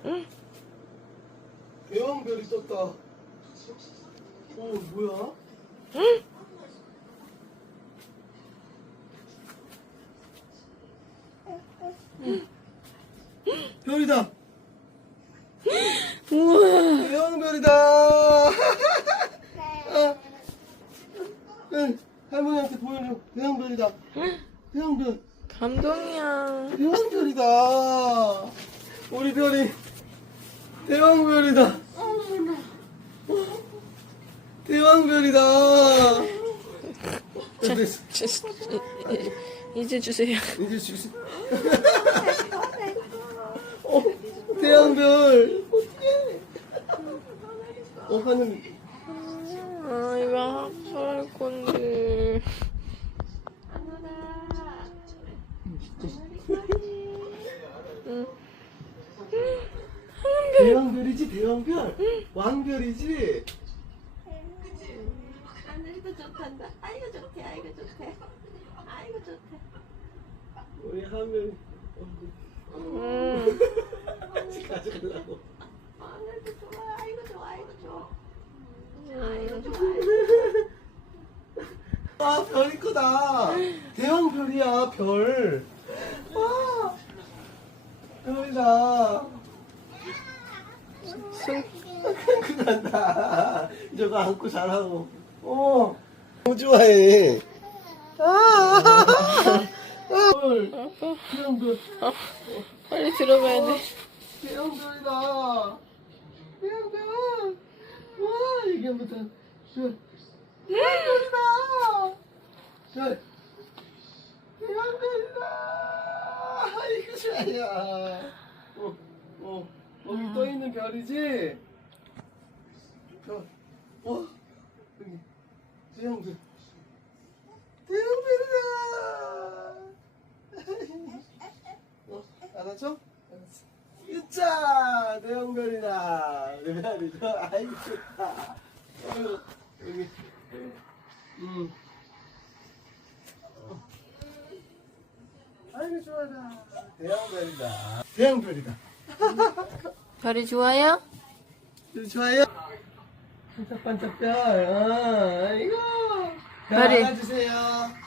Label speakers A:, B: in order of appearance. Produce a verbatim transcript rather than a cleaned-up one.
A: 응?
B: 대왕별이 떴다. 어, 뭐야?
A: 응?
B: 별이다.
A: 우와.
B: 대왕별이다. 아, 응, 할머니한테 보여줘. 대왕별이다. 대왕별.
A: 감동이야.
B: 대왕별이다. 우리 별이 대왕별이다. 대왕별이다. 됐어.
A: 이제 주세요.
B: 이제 주시. 어, 대왕별. 어떡해. 어, 하늘.
A: 아, 이거 학살 건데. 응.
B: 대왕별이지, 대왕별. 왕별이지.
C: 하늘도 좋단다. 아이고 좋대, 아이고 좋대. 아이고 좋대.
B: 우리 하늘.
A: 응.
B: 같이 가져가려고.
C: 하늘도 좋아, 아이고 좋아, 아이고 좋아.
A: 응.
C: 아이고 좋아.
B: 아, 별이 크다. 대왕별이야, 별. 와, 별이다.
A: 승.
B: 큰난다. 저거 안고 자라고. 어, 너무 좋아해. 아, 별.
A: 아빠.
B: 대왕별.
A: 아, 빨리 들어가야 돼.
B: 대왕별이다. 대왕별. 와, 이게 무슨 별. 대왕별이다. 별. 대왕별이다. 이거 좋아요. 어, 어, 여기 떠 있는 별이지? 별. 어, 여기. 대왕별. 대왕별이다. 어, 안아줘? 알았어. 으짜! 대왕별이다. 우리 별이 좋아. 아이고, 좋다. 아이고, 여기. 음. 어. 아이고, 좋아라. 대왕별이다. 대왕별이다.
A: 별이 좋아요?
B: 별 좋아요? 반짝반짝 별. 아, 아이고. 별
A: 별이.
B: 안아주세요.